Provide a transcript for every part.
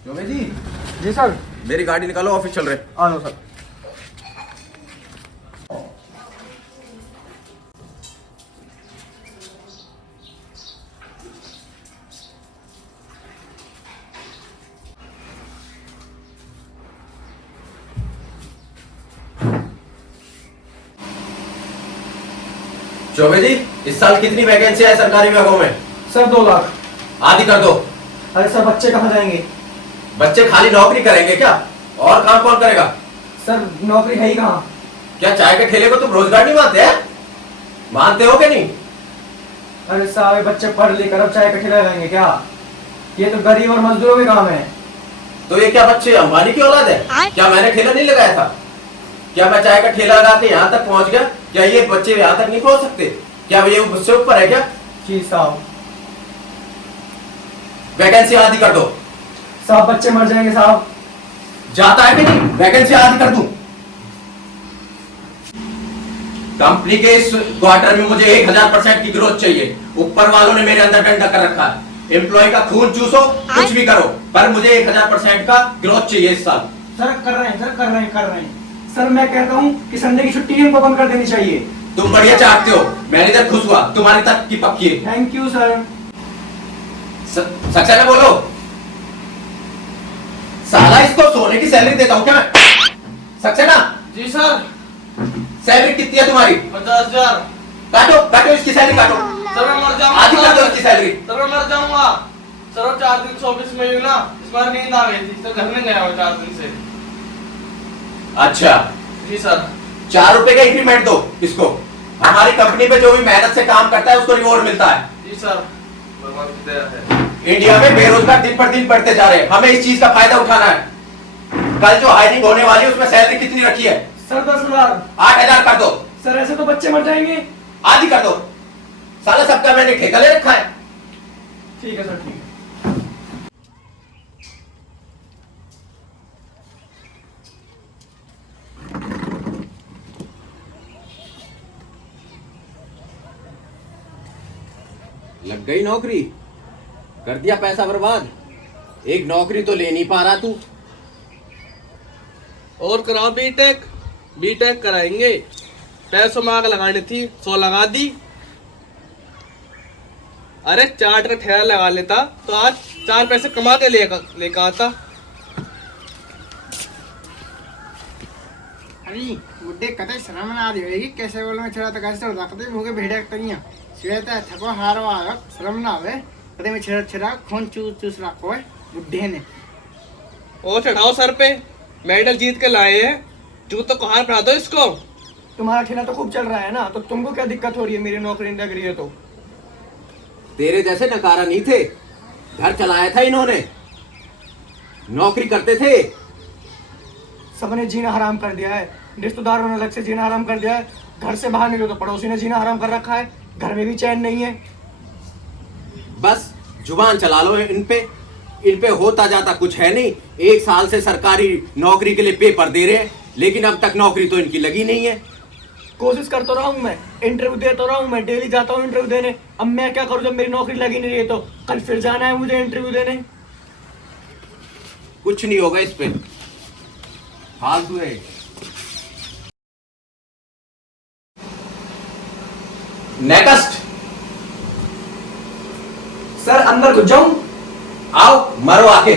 चौबे जी, जी sir. मेरी गाड़ी निकालो, ऑफिस चल रहे। आ जाओ सर। चौबे जी, इस साल कितनी वैकेंसी है सरकारी विभागों में? सर 2 लाख। आधी कर दो। अरे सर बच्चे कहाँ जाएंगे? बच्चे खाली नौकरी करेंगे क्या? और काम कौन करेगा? सर नौकरी है ही कहाँ? क्या चाय के ठेले को तुम रोजगार नहीं मानते हैं? मानते हो कि नहीं? अरे साहब ये बच्चे पढ़ लिख कर अब चाय का ठेला लगाएंगे क्या? ये तो गरीब और मजदूरों के काम है। तो ये क्या बच्चे अंबानी की औलाद है? क्या मैंने ठेला नहीं लगाया था? क्या मैं चाय का ठेला लगा के यहाँ तक पहुंच गया? क्या ये बच्चे यहाँ तक नहीं पहुंच सकते? क्या ये मुझसे ऊपर है क्या? जी साहब। वैकेंसी आधी कर दो। साहब बच्चे मर जाएंगे साहब। जाता है कि नहीं? वैकेंसी आधी कर दूं। कंपनी के इस क्वार्टर में मुझे 1000% की ग्रोथ चाहिए। ऊपर वालों ने मेरे अंदर डंडा कर रखा है। एम्प्लॉय का खून चूसो, कुछ भी करो, पर मुझे 1000% का ग्रोथ चाहिए इस साल। सर कर रहे हैं सर, कर रहे हैं। सर मैं कहता हूँ कि संडे की छुट्टी इनको बंद कर देनी चाहिए। तुम बढ़िया चाहते हो, मैनेजर खुश हुआ, तुम्हारी तक की पक्की है। Thank you sir. सक्सेना बोलो। साला इसको सोने की सैलरी देता हूँ क्या मैं? सक्सेना। जी सर। सैलरी कितनी है तुम्हारी? 50,000। काटो काटो, इसकी सैलरी काटो। सर मैं मर जाऊंगा। आधी कर दो इसकी सैलरी। सर मैं मर जाऊंगा। सर 4 दिन से ऑफिस में हूँ ना, इस बार नींद आ गई थी, सर घर नहीं गया मैं 4 दिन से। अच्छा, जी सर। 4 रुपए का इंक्रीमेंट दो इसको। हमारी कंपनी पे जो भी मेहनत से काम करता है उसको रिवॉर्ड मिलता है। जी सर, भगवान की दया है। इंडिया में बेरोजगार दिन पर दिन बढ़ते जा रहे हैं, हमें इस चीज का फायदा उठाना है। कल जो हायरिंग होने वाली है उसमें सैलरी कितनी रखी है? सर 10,000। 8,000 कर दो। सर ऐसे तो बच्चे मर जाएंगे। आधी कर दो। साला सबका मैंने ठेका ले रखा है। ठीक है सर, ठीक है। लग गई नौकरी, कर दिया पैसा बर्बाद। एक नौकरी तो ले नहीं पा रहा तू। और कराओ बीटेक। बीटेक कराएंगे। पैसों में आग लगानी थी, 100 लगा दी। अरे चाट का ठेला लगा लेता तो आज 4 पैसे कमा के लेकर आता। अरे बुड्ढे कतई शर्म ना आती होगी, कैसे बोल में छेड़ा तो कैसे रखते भूखे भेड़े तनिया श्वेता थको हारो आयो शर्म ना आवे कतई में छेड़ा छेड़ा खून चूस चूस रखो है बुड्ढे ने। और चढ़ाओ सर पे, मेडल जीत के लाए हैं, जूतों को हार पहना दो इसको। तुम्हारा ठेला तो खूब चल रहा है ना, तो तुमको क्या दिक्कत हो रही है? मेरी नौकरी लग रही है तो। तेरे जैसे नकारा नहीं थे, घर चलाया था इन्होंने, नौकरी करते थे। सबने जीना हराम कर दिया है, रिश्तेदारों ने अलग से जीना हराम कर दिया है, घर से बाहर निकलो तो पड़ोसी ने जीना हराम कर रखा है, घर में भी चैन नहीं है। बस जुबान चला लो इन पे होता जाता कुछ है नहीं। 1 साल से सरकारी नौकरी के लिए पेपर दे रहे हैं, लेकिन अब तक नौकरी तो इनकी लगी नहीं है। कोशिश करता रहा हूँ मैं, इंटरव्यू देता रहा हूँ मैं, डेली जाता हूँ इंटरव्यू देने। अब मैं क्या करूँ जब मेरी नौकरी लगी नहीं रही है? तो कल फिर जाना है मुझे इंटरव्यू देने। कुछ नहीं होगा इस पे, फालतू है। नेक्स्ट। सर अंदर घुस जाऊं? आओ मरो आके।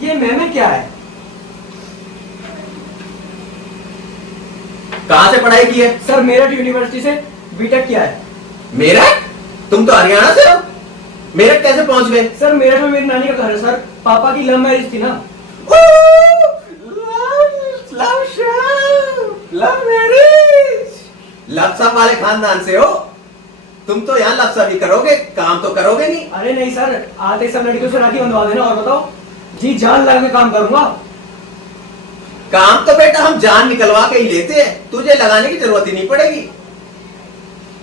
ये मैं क्या है? कहां से पढ़ाई की है? सर मेरठ यूनिवर्सिटी से बीटेक किया है। मेरठ? तुम तो हरियाणा से हो, मेरठ कैसे पहुंच गए? सर मेरठ में मेरी नानी का घर है सर, पापा की लव मैरिज थी ना। Love marriage. लव वाले खानदान से हो तुम, तो यहाँ लफ्सा भी करोगे, काम तो करोगे नहीं। अरे नहीं सर, आते सब लड़कियों से राखी बंधवा देना। और बताओ जी, जान लगा के काम करूंगा। काम तो बेटा हम जान निकलवा के ही लेते हैं, तुझे लगाने की जरूरत ही नहीं पड़ेगी।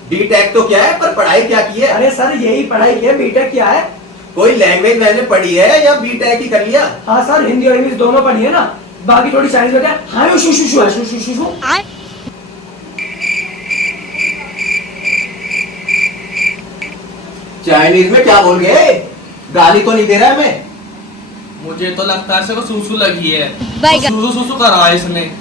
बीटेक तो क्या है, पर पढ़ाई क्या की है? अरे सर यही पढ़ाई की है, बीटेक किया है। कोई लैंग्वेज मैंने पढ़ी है या बीटेक ही कर लिया? हाँ सर, हिंदी और इंग्लिश दोनों पढ़ी है ना, बाकी थोड़ी साइंस में क्या। हाँ शू शू शू है, शू शू शू शू। चाइनीज में क्या बोल गए? गाली तो नहीं दे रहा है मैं? मुझे तो लगता है इसको सूसू लगी है। बैगन। सूसू सूसू करा है इसने।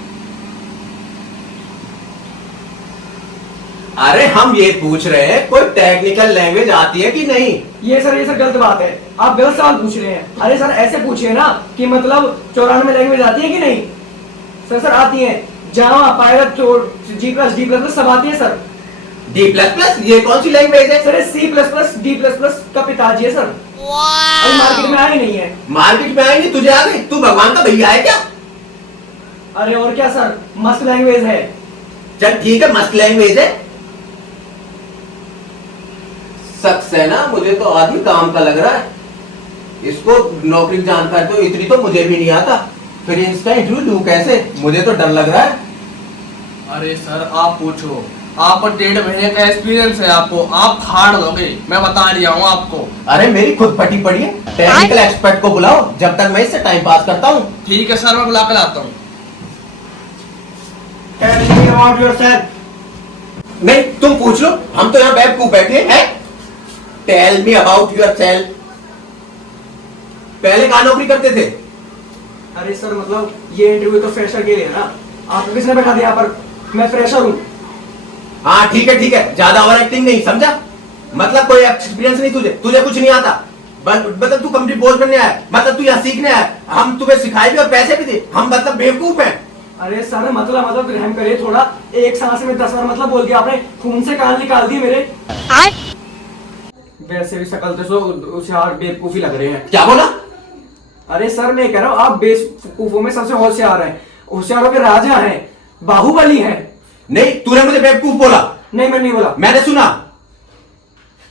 अरे हम ये पूछ रहे हैं कोई टेक्निकल लैंग्वेज आती है कि नहीं? ये सर गलत बात है, आप गलत सवाल पूछ रहे हैं। अरे सर ऐसे पूछिए ना कि मतलब 94 लैंग्वेज आती है कि नहीं? सर आती है, जावा, पायलट, G++, सब आती है सर। D++? ये कौन सी लैंग्वेज है? सर C++, D++ का पिताजी है सर। अभी मार्केट में आई नहीं है। मार्केट में आई नहीं, तुझे आ गई? तू भगवान का भैया है क्या? अरे और क्या सर, मस्त लैंग्वेज है। चल ठीक है, मस्त लैंग्वेज है। शख्स है ना, मुझे तो आदमी काम का लग रहा है। इसको नौकरी की जानकारी तो इतनी तो मुझे भी नहीं आता, फिर इसका इंटरव्यू दूं कैसे? मुझे तो डर लग रहा है। अरे सर आप पूछो, आप 1.5 महीने का एक्सपीरियंस है आपको, आप फाड़ दोगे, मैं बता रहा हूँ आपको। अरे मेरी खुद फटी पड़ी है, टेक्निकल एक्सपर्ट को बुलाओ, जब तक मैं इससे टाइम पास करता हूँ। ठीक है सर, मैं बुला कर लाता हूँ। नहीं तुम पूछ लो, हम तो यहाँ बेवकूफ बैठे हैं। Tell me about yourself. पहले कहाँ नौकरी करते थे? अरे सर मतलब ये इंटरव्यू तो फ्रेशर के लिए है ना, आपको किसने बैठा दिया यहाँ पर? मैं फ्रेशर हूँ। हाँ ठीक है, ज्यादा ओवर एक्टिंग नहीं, समझा? मतलब कोई एक्सपीरियंस नहीं तुझे कुछ नहीं आता। मतलब तू कंपनी बोझ बनने आया, मतलब तू यहाँ सीखने आया। हम तुम्हें सिखाए भी और पैसे भी दे, हम मतलब बेवकूफ हैं। अरे सर मतलब रहम करिए थोड़ा, एक सांस में 10 बार मतलब बोल दिया आपने, खून से कान निकाल दिए मेरे। वैसे भी शकल तो होशियार बेवकूफी लग रहे हैं। क्या बोला? अरे सर मैं कह रहा हूँ आप बेवकूफों में सबसे होशियार हैं, होशियारों के राजा हैं, बाहुबली हैं। नहीं, तूने मुझे बेवकूफ बोला। नहीं मैं नहीं बोला। मैंने सुना।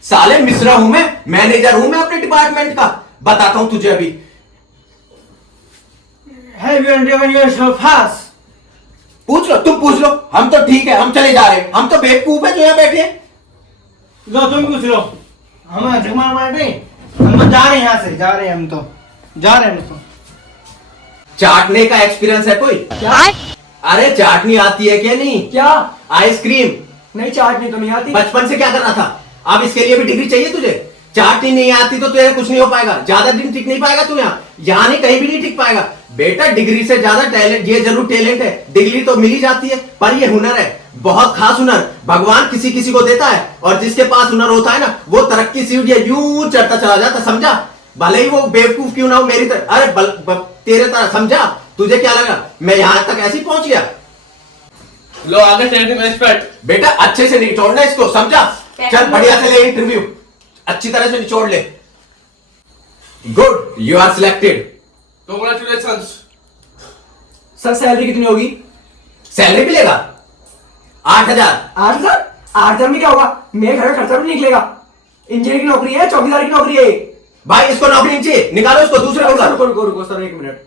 साले मिश्रा हूं मैं, मैनेजर हूं मैं अपने डिपार्टमेंट का। बताता हूं तुझे अभी। पूछ लो, तुम पूछ लो। हम तो ठीक है, हम चले जा रहे हैं। हम तो बेवकूफ है जो यहाँ बैठे हैं। लो तुम पूछ लो, हम झुमा मारे, हम तो जा रहे हैं यहाँ से, जा रहे हैं हम तो, जा रहे हैं हम तो। चाटने का एक्सपीरियंस है कोई? क्या? अरे चाटनी आती है क्या? नहीं। क्या? आइसक्रीम। नहीं चाटनी तो नहीं आती। बचपन से क्या करना था? अब इसके लिए भी डिग्री चाहिए तुझे? चाटनी नहीं आती तो तेरे कुछ नहीं हो पाएगा, ज्यादा दिन टिक नहीं पाएगा तू यहाँ नहीं, कहीं भी नहीं टिक पाएगा बेटा। डिग्री से ज्यादा टैलेंट, ये जरूर टैलेंट है, डिग्री तो मिल ही जाती है, पर ये हुनर है, बहुत खास हुनर। भगवान किसी किसी को देता है, और जिसके पास हुनर होता है ना, वो तरक्की सीढ़ी यूं चढ़ता चला जाता, समझा? भले ही वो बेवकूफ क्यों ना हो मेरी तरह, अरे तेरे तरह, समझा? तुझे क्या लगा मैं यहां तक ऐसे ही पहुंच गया? लो आगे टेक्निकल एक्सपर्ट। बेटा अच्छे से निचोड़ना इसको, समझा? चल बढ़िया से ले इंटरव्यू, अच्छी तरह से निचोड़ ले। Good, you are selected. Congratulations. Sir salary कितनी होगी? सैलरी मिलेगा 8,000। 8,000? 8,000 में क्या होगा? मेरे घर का खर्चा भी निकलेगा। इंजीनियर की नौकरी है, चौकीदार की नौकरी है। भाई इसको नौकरी नहीं चाहिए, निकालो इसको, दूसरे को रुको रुको रुको सर 1 मिनट।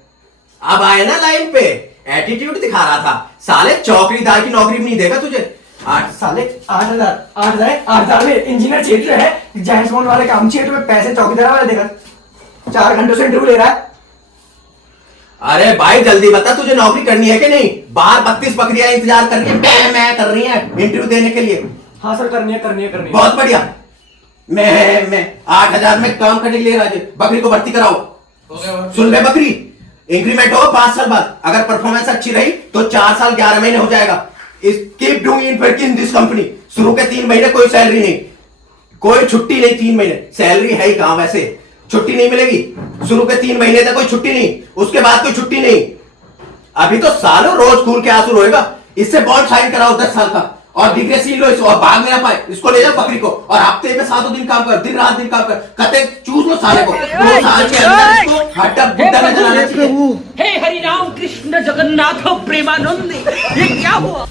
अब आए ना लाइन पे, एटीट्यूड दिखा रहा था। साले चौकीदार की नौकरी भी नहीं देगा तुझे। साले 8,000 में इंजीनियर क्षेत्र है, जेंट्स फोन वाले काम चाहिए तुम्हें, पैसे चौकीदार वाले देगा। 4 घंटों से इंटरव्यू ले रहा है। अरे भाई जल्दी बता, तुझे नौकरी करनी है कि नहीं? बाहर 32 बकरियां इंतजार कर रही है, मैं कर रही है इंटरव्यू देने के लिए। हाँ सर करनी है। बहुत बढ़िया। मैं 8,000 में काम करने के लिए राजी। बकरी को भर्ती कराओ। सुन ले बकरी, इंक्रीमेंट होगा 5 साल बाद, अगर परफॉर्मेंस अच्छी रही तो 4 साल 11 महीने हो जाएगा। Keep doing in this company. शुरू के 3 महीने कोई सैलरी नहीं, कोई छुट्टी नहीं। 3 महीने सैलरी है ही कहां, वैसे छुट्टी नहीं मिलेगी। शुरू के 3 महीने तक कोई छुट्टी नहीं, उसके बाद कोई छुट्टी नहीं। अभी तो सालों रोज खून के आंसू रोएगा। इससे बॉन्ड साइन कराओ 10 साल का, और डिग्री सील लो इसको, और भाग नहीं पाए इसको ले जाओ बकरी को, और हफ्ते में 7 दिन काम कर, दिन रात दिन काम कर, कहते चूस लो साले को। 2 साल के अंदर इसको हड्डा बुड्ढा नजर आना चाहिए। हे हरि राम कृष्ण जगन्नाथ प्रेमानंद, ये क्या हुआ?